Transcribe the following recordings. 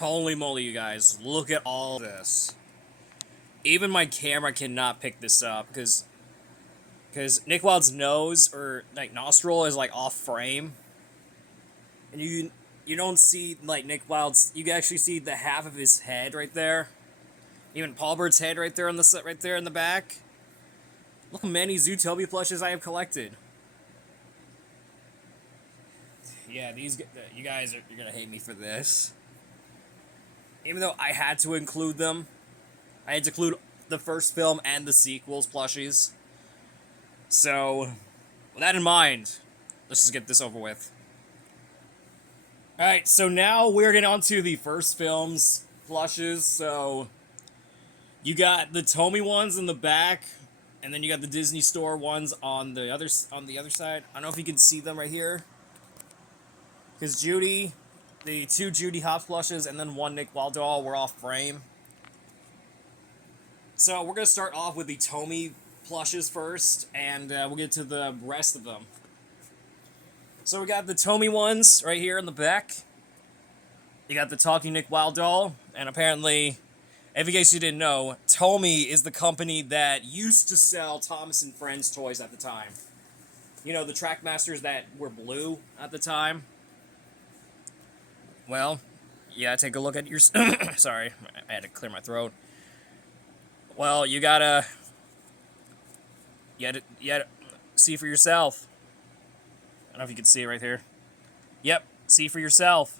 Holy moly, you guys. Look at all this. Even my camera cannot pick this up, because Nick Wilde's nose, or, like, nostril is, like, off frame. And you don't see, like, Nick Wilde's... You can actually see the half of his head right there. Even Paul Bird's head right there on the right there in the back. Look how many Zootopia plushes I have collected. Yeah, you guys you're gonna hate me for this. Even though I had to include them, I had to include the first film and the sequels plushies. So, with that in mind, let's just get this over with. Alright, so now we're getting on to the first film's plushes. So, you got the Tomy ones in the back, and then you got the Disney Store ones on the other side. I don't know if you can see them right here. Because Judy, the two Judy Hopps plushes, and then one Nick Wilde doll were off frame. So we're going to start off with the Tomy plushes first, and we'll get to the rest of them. So we got the Tomy ones right here in the back. You got the talking Nick Wilde doll, and apparently, if in case you didn't know, Tomy is the company that used to sell Thomas and Friends toys at the time. You know, the Trackmasters that were blue at the time. Well, yeah, take a look at your... Sorry, I had to clear my throat. Well, you gotta see for yourself. I don't know if you can see it right here. Yep, see for yourself.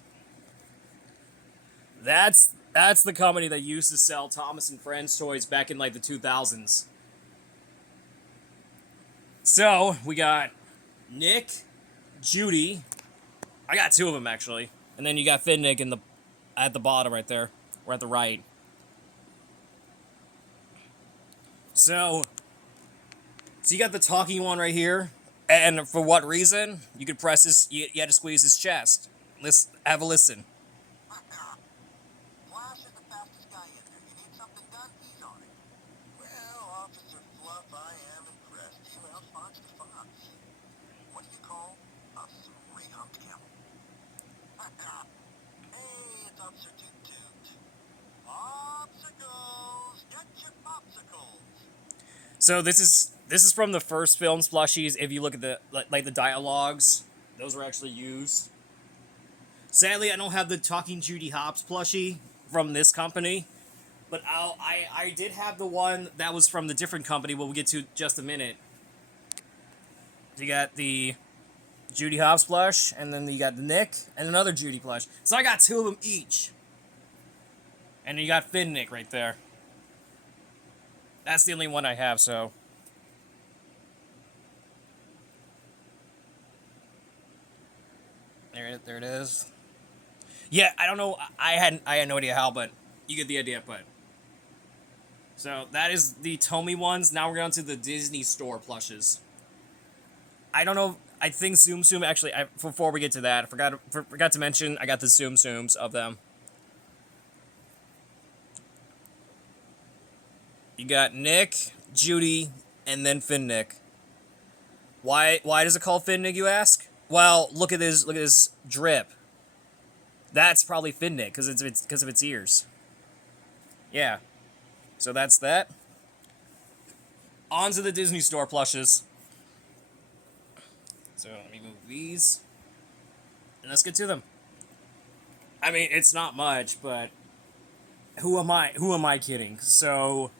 That's the company that used to sell Thomas and Friends toys back in, like, the 2000s. So, we got Nick, Judy. I got two of them, actually. And then you got Finnick at the bottom right there, or at the right. So you got the talking one right here, and for what reason? You could press this, you had to squeeze his chest. Let's have a listen. Plush is the fastest guy in there. You need something done, he's on it. Well, Officer Fluff, I am impressed. You outsmarted the fox. What do you call a three-humped camel? Hey, it's Officer Toot Toot. Popsicles! Get your popsicles! So this is from the first film's plushies. If you look at the the dialogues, those were actually used. Sadly, I don't have the Talking Judy Hopps plushie from this company, but I did have the one that was from the different company. We'll get to just a minute. You got the Judy Hopps plush, and then you got the Nick, and another Judy plush. So I got two of them each. And you got Finnick right there. That's the only one I have, so... There it is. Yeah, I don't know, I had no idea how, but you get the idea, but... So, that is the Tomy ones. Now we're going to the Disney Store plushes. I don't know... I think Tsum Tsum, actually, before we get to that, I forgot to mention, I got the Tsum Tsums of them. You got Nick, Judy, and then Finnick. Why does it call Finnick, you ask? Well, look at this drip. That's probably Finnick, because of its ears. Yeah. So that's that. On to the Disney Store plushes. So let me move these. And let's get to them. I mean, it's not much, but who am I kidding? So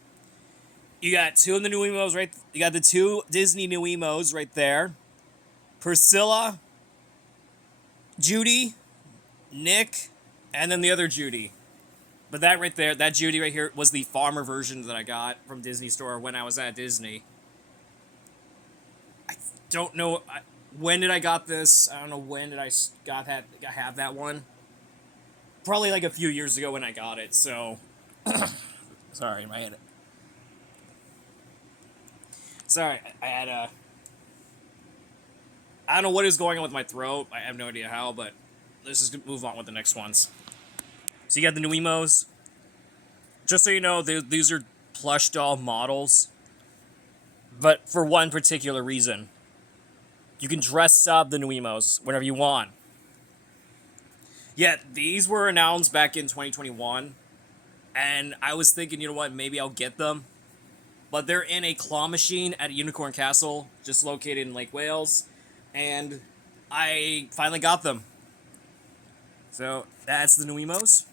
you got two of the new emos right. You got the two Disney new emos right there. Priscilla, Judy, Nick, and then the other Judy. But that right there, that Judy right here, was the farmer version that I got from Disney Store when I was at Disney. I don't know when did I got this. I don't know when did I have that one. Probably like a few years ago when I got it. So, sorry, my head. Sorry, I had a... I don't know what is going on with my throat. I have no idea how, but let's just move on with the next ones. So you got the new emos. Just so you know, these are plush doll models. But for one particular reason. You can dress up the new emos whenever you want. Yeah, these were announced back in 2021, and I was thinking, you know what, maybe I'll get them. But they're in a claw machine at Unicorn Castle, just located in Lake Wales, and I finally got them. So that's the new emos.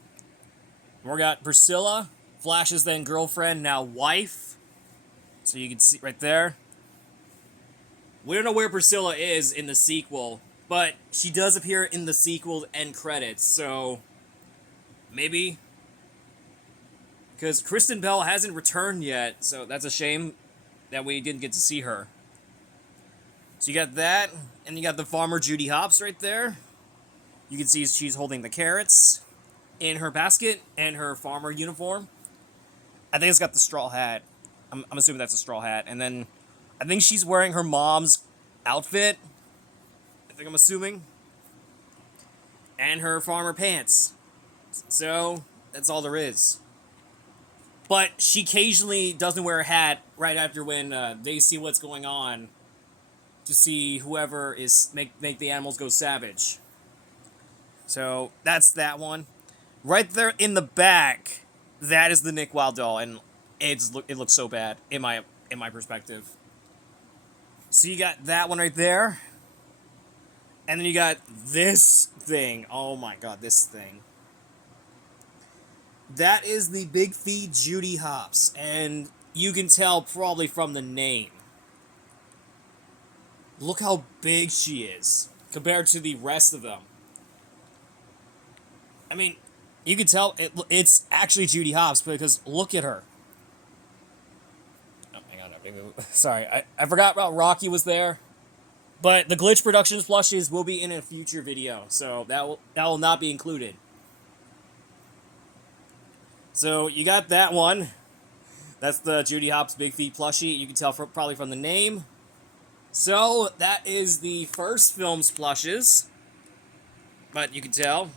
We got Priscilla, Flash's then girlfriend, now wife. So you can see right there. We don't know where Priscilla is in the sequel, but she does appear in the sequel end credits, so maybe. Because Kristen Bell hasn't returned yet, so that's a shame that we didn't get to see her. So you got that, and you got the farmer Judy Hopps right there. You can see she's holding the carrots in her basket and her farmer uniform. I think it's got the straw hat. I'm assuming that's a straw hat. And then I think she's wearing her mom's outfit. I think I'm assuming. And her farmer pants. So that's all there is. But she occasionally doesn't wear a hat right after when they see what's going on to see whoever is make the animals go savage. So that's that one. Right there in the back, that is the Nick Wilde doll, and it looks so bad in my perspective. So you got that one right there, and then you got this thing. Oh my god, this thing. That is the Big Feet Judy Hopps, and you can tell probably from the name. Look how big she is compared to the rest of them. I mean, you can tell it's actually Judy Hopps because look at her. Oh, hang on. Sorry, I forgot about Rocky was there. But the Glitch Productions plushies will be in a future video, so that will not be included. So you got that one. That's the Judy Hopps Big Feet plushie. You can tell probably from the name. So that is the first film's plushes. But you can tell.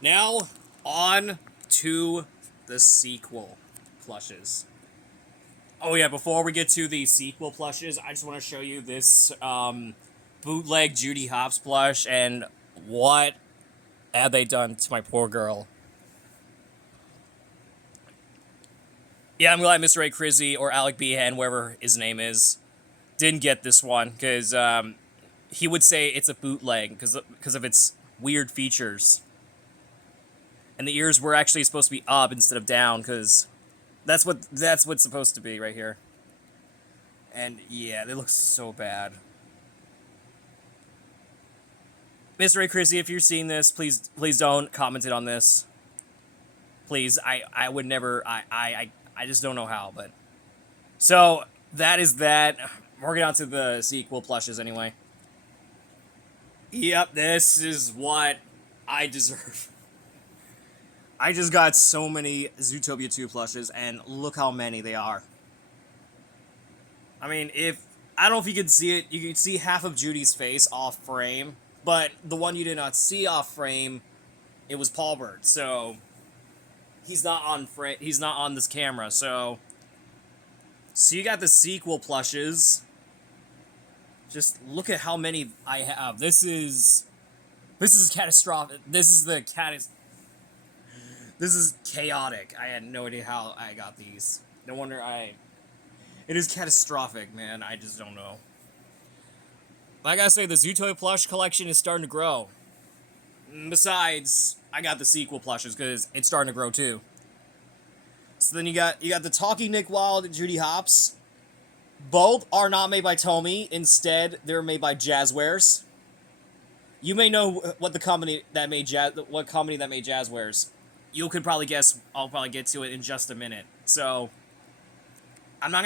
Now, on to the sequel plushes. Oh yeah, before we get to the sequel plushes, I just want to show you this bootleg Judy Hopps plush, and what have they done to my poor girl. Yeah, I'm glad Mr. A. Crizzy or Alec Behan, wherever his name is, didn't get this one, because he would say it's a bootleg because of its weird features. And the ears were actually supposed to be up instead of down, because that's what's supposed to be right here. And yeah, they look so bad. Mr. A. Crizzy, if you're seeing this, please don't comment it on this. Please, I would never, I just don't know how, but... So, that is that. We're getting on to the sequel plushes anyway. Yep, this is what I deserve. I just got so many Zootopia 2 plushes, and look how many they are. I mean, I don't know if you could see it, you could see half of Judy's face off frame, but the one you did not see off frame, it was Paul Bird, so... He's not on this camera, so... So you got the sequel plushes. Just look at how many I have. This is catastrophic. This is chaotic. I had no idea how I got these. No wonder it is catastrophic, man. I just don't know. Like I say, the Zootopia plush collection is starting to grow. Besides, I got the sequel plushes because it's starting to grow too. So then you got the Talking Nick Wilde and Judy Hopps. Both are not made by Tomy. Instead, they're made by Jazzwares. You may know what company that made Jazzwares. You could probably guess. I'll probably get to it in just a minute. So, you're not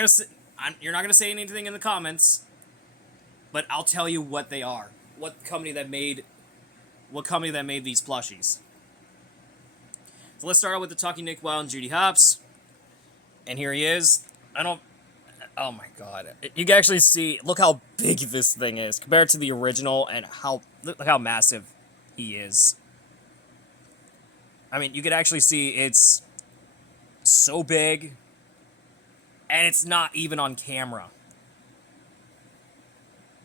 gonna say anything in the comments, but I'll tell you what they are. What company that made these plushies. So let's start out with the Talking Nick Wilde and Judy Hopps. And here he is. Oh my god. You can actually see, look how big this thing is compared to the original, and look how massive he is. I mean, you can actually see it's so big, and it's not even on camera.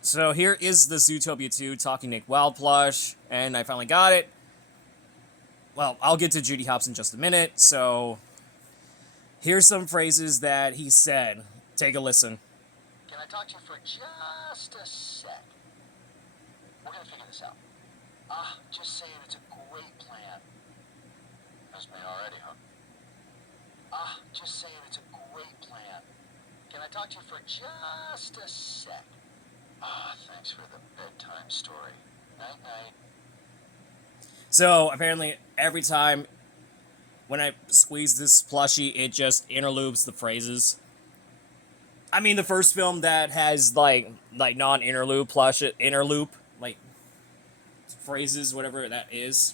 So here is the Zootopia 2 Talking Nick Wild plush, and I finally got it. Well, I'll get to Judy Hopps in just a minute, so here's some phrases that he said. Take a listen. Can I talk to you for just a sec? We're gonna figure this out. Just saying it's a great plan. That's me already, huh? Just saying it's a great plan. Can I talk to you for just a sec? Thanks for the bedtime story. Night-night. So apparently every time when I squeeze this plushie, it just interloops the phrases. I mean, the first film that has like non-interloop interloop like phrases, whatever that is.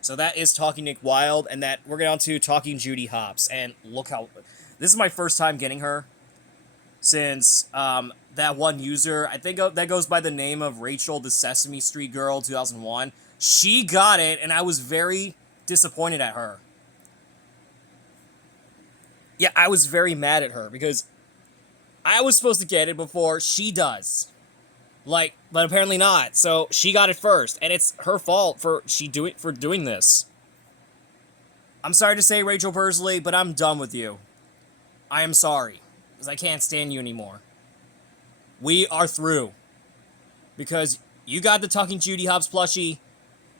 So that is Talking Nick Wild, and that we're on to Talking Judy Hopps. And look how this is my first time getting her since that one user, I think that goes by the name of Rachel, the Sesame Street Girl 2001. She got it, and I was very disappointed at her. Yeah, I was very mad at her because I was supposed to get it before she does. Like, but apparently not. So she got it first, and it's her fault for doing this. I'm sorry to say, Rachel Persley, but I'm done with you. I am sorry, because I can't stand you anymore. We are through. Because you got the Talking Judy Hopps plushie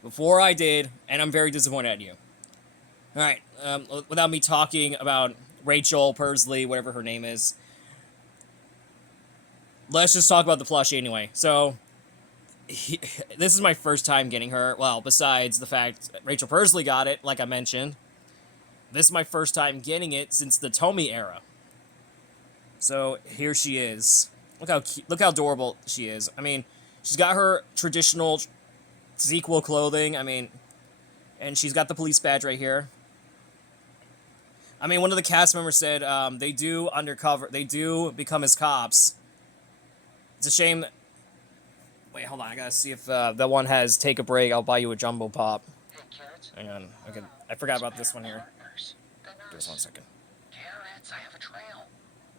before I did, and I'm very disappointed at you. Alright, without me talking about Rachel Persley, whatever her name is, let's just talk about the plushie anyway. So, this is my first time getting her. Well, besides the fact Rachel Persley got it, like I mentioned. This is my first time getting it since the Tomy era. So, here she is. Look how adorable she is. I mean, she's got her traditional sequel clothing. I mean, and she's got the police badge right here. I mean, one of the cast members said they do become his cops. It's a shame. Wait, hold on. I gotta see if that one has take a break. I'll buy you a jumbo pop. Hey, Carrots. Hang on. Okay, I forgot about this one here. Just 1 second. Carrots, I have a trail.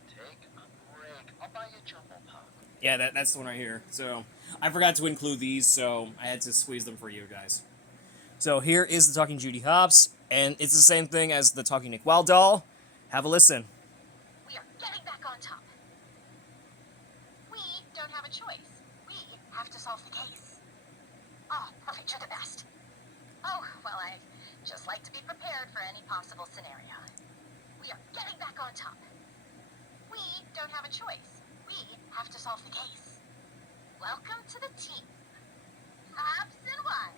Take a break. I'll buy you a jumbo pop. Yeah, that's the one right here. So, I forgot to include these, so I had to squeeze them for you guys. So, here is the Talking Judy Hopps, and it's the same thing as the Talking Nick Wild doll. Have a listen. We are getting back on top. We don't have a choice. We have to solve the case. Oh, perfect. You're the best. Oh, well, I just like to be prepared for any possible scenario. We are getting back on top. We don't have a choice. We have to solve the case. Welcome to the team. Hops and Wild.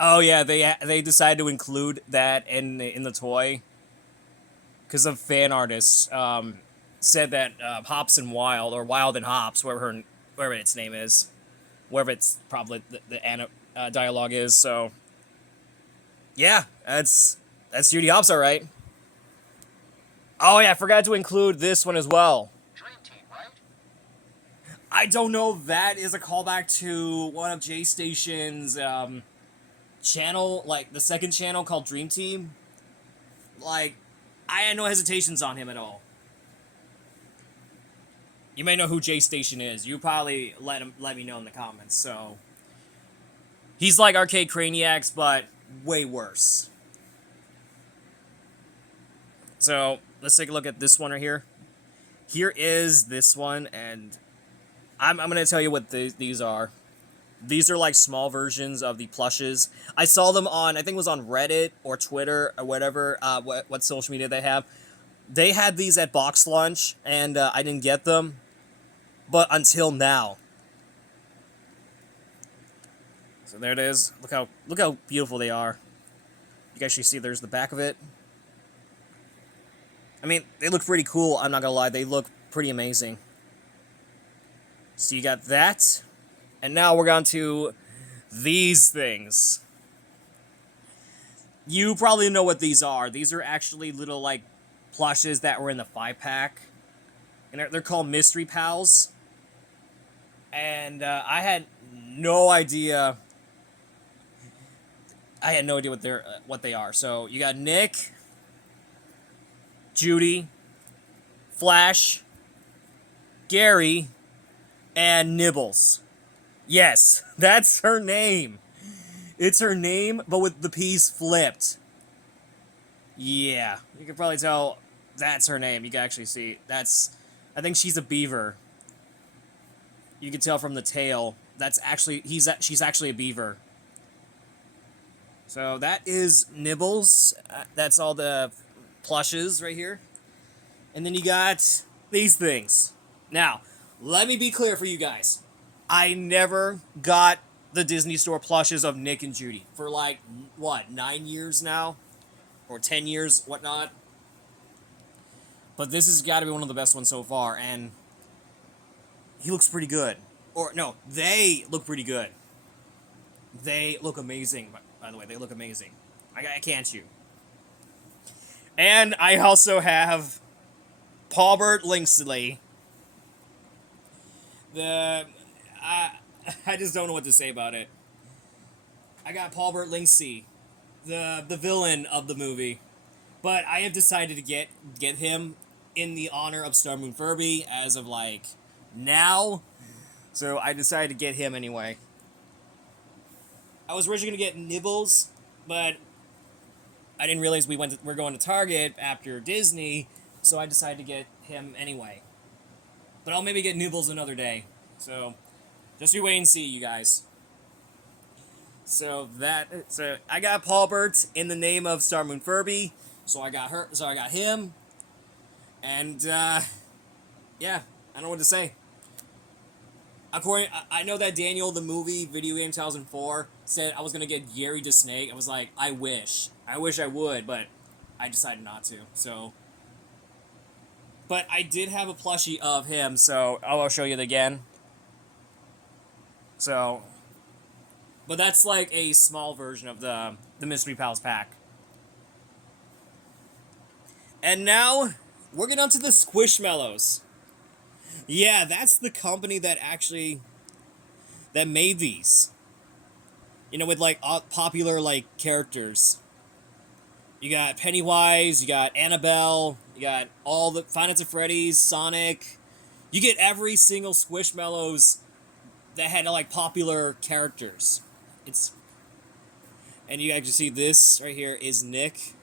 Oh yeah, they decided to include that in the toy because of fan artists said that Hops and Wild, or Wild and Hops, whatever its name is, wherever it's probably the dialogue is. So yeah, that's Judy Hopps, all right. Oh yeah, I forgot to include this one as well. Dream Team, right? I don't know if that is a callback to one of J Station's channel, like the second channel called Dream Team. Like, I had no hesitations on him at all. You may know who J Station is. You probably let me know in the comments. So he's like Arcade Craniacs, but way worse. So let's take a look at this one right here. Here is this one, and I'm gonna tell you what these are. These are like small versions of the plushes. I saw them on, I think it was on Reddit or Twitter or whatever, what social media they have. They had these at Box Lunch, and I didn't get them, but until now. So there it is. Look how beautiful they are. You guys should see. There's the back of it. I mean, they look pretty cool. I'm not gonna lie. They look pretty amazing. So you got that. And now we're on to these things. You probably know what these are. These are actually little, like, plushes that were in the 5-pack. And they're called Mystery Pals. And I had no idea. I had no idea what they are. So you got Nick, Judy, Flash, Gary, and Nibbles. Yes, that's her name. It's her name, but with the P's flipped. Yeah, you can probably tell that's her name. You can actually see that's. I think she's a beaver. You can tell from the tail. That's actually she's actually a beaver. So that is Nibbles. That's all the plushes right here. And then you got these things. Now, let me be clear for you guys. I never got the Disney Store plushes of Nick and Judy for like, what, 9 years now? Or 10 years, whatnot. But this has got to be one of the best ones so far, and he looks pretty good. Or, no, they look pretty good. They look amazing, by the way. They look amazing. I can't you. And I also have Paulbert Linksley. I just don't know what to say about it. I got Paulbert Linksley, the villain of the movie. But I have decided to get him in the honor of Star Moon Furby as of, like, now. So I decided to get him anyway. I was originally going to get Nibbles, but I didn't realize we're going to Target after Disney, so I decided to get him anyway. But I'll maybe get Nibbles another day. So just you wait and see, you guys. So I got Paulbert in the name of Star Moon Furby. So I got him. And yeah, I don't know what to say. I know that Daniel, the movie, video game 2004, said I was going to get Gary the Snake. I was like, I wish I would, but I decided not to, so. But I did have a plushie of him, so I'll show you it again. So, but that's like a small version of the Mystery Pals pack. And now, we're getting on to the Squishallows. Yeah, that's the company that made these. You know, with, like, popular, like, characters. You got Pennywise, you got Annabelle, you got all the Five Nights at Freddy's, Sonic. You get every single Squishallows that had, like, popular characters. And you actually see this right here is Nick.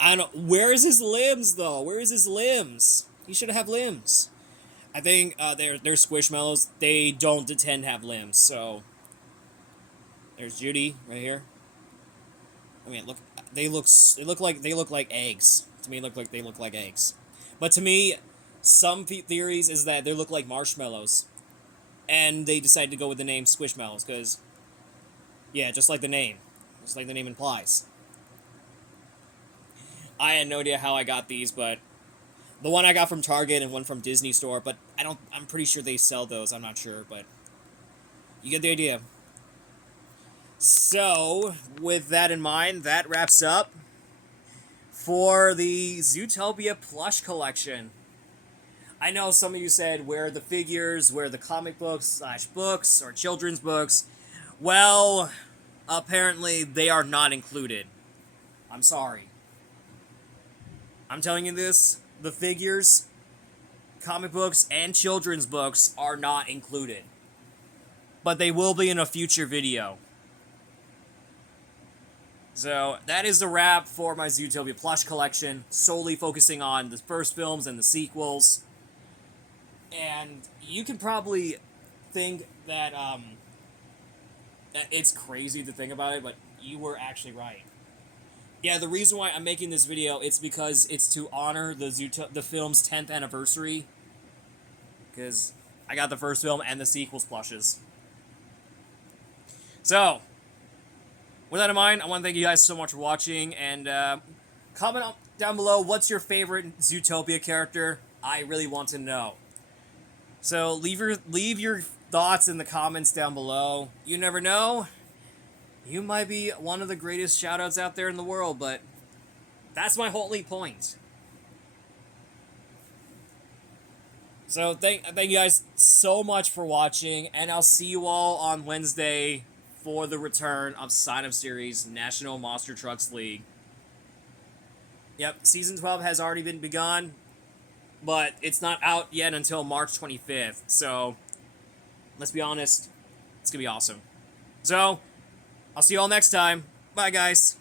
I don't know, where is his limbs, though? Where is his limbs? He should have limbs. I think they're Squishmallows. They don't tend to have limbs, so. There's Judy right here. I mean, look, they look like eggs. To me, they look like eggs. But to me, some theories is that they look like marshmallows, and they decided to go with the name Squishmallows because, yeah, just like the name implies. I had no idea how I got these, but the one I got from Target and one from Disney Store, but I'm pretty sure they sell those. I'm not sure, but you get the idea. So, with that in mind, that wraps up for the Zootopia plush collection. I know some of you said, where are the figures, where are the comic books / books or children's books? Well, apparently they are not included. I'm sorry. I'm telling you this, the figures, comic books, and children's books are not included. But they will be in a future video. So, that is the wrap for my Zootopia plush collection, solely focusing on the first films and the sequels. And you can probably think that, that it's crazy to think about it, but you were actually right. Yeah, the reason why I'm making this video, it's because it's to honor the film's 10th anniversary. Because I got the first film and the sequels plushes. So, with that in mind, I want to thank you guys so much for watching, and comment down below what's your favorite Zootopia character. I really want to know. So leave your thoughts in the comments down below. You never know. You might be one of the greatest shoutouts out there in the world, but that's my whole point. So thank you guys so much for watching, and I'll see you all on Wednesday for the return of Sign Up Series National Monster Trucks League. Yep, Season 12 has already been begun. but it's not out yet until March 25th. So let's be honest, it's gonna be awesome. So I'll see you all next time. Bye, guys.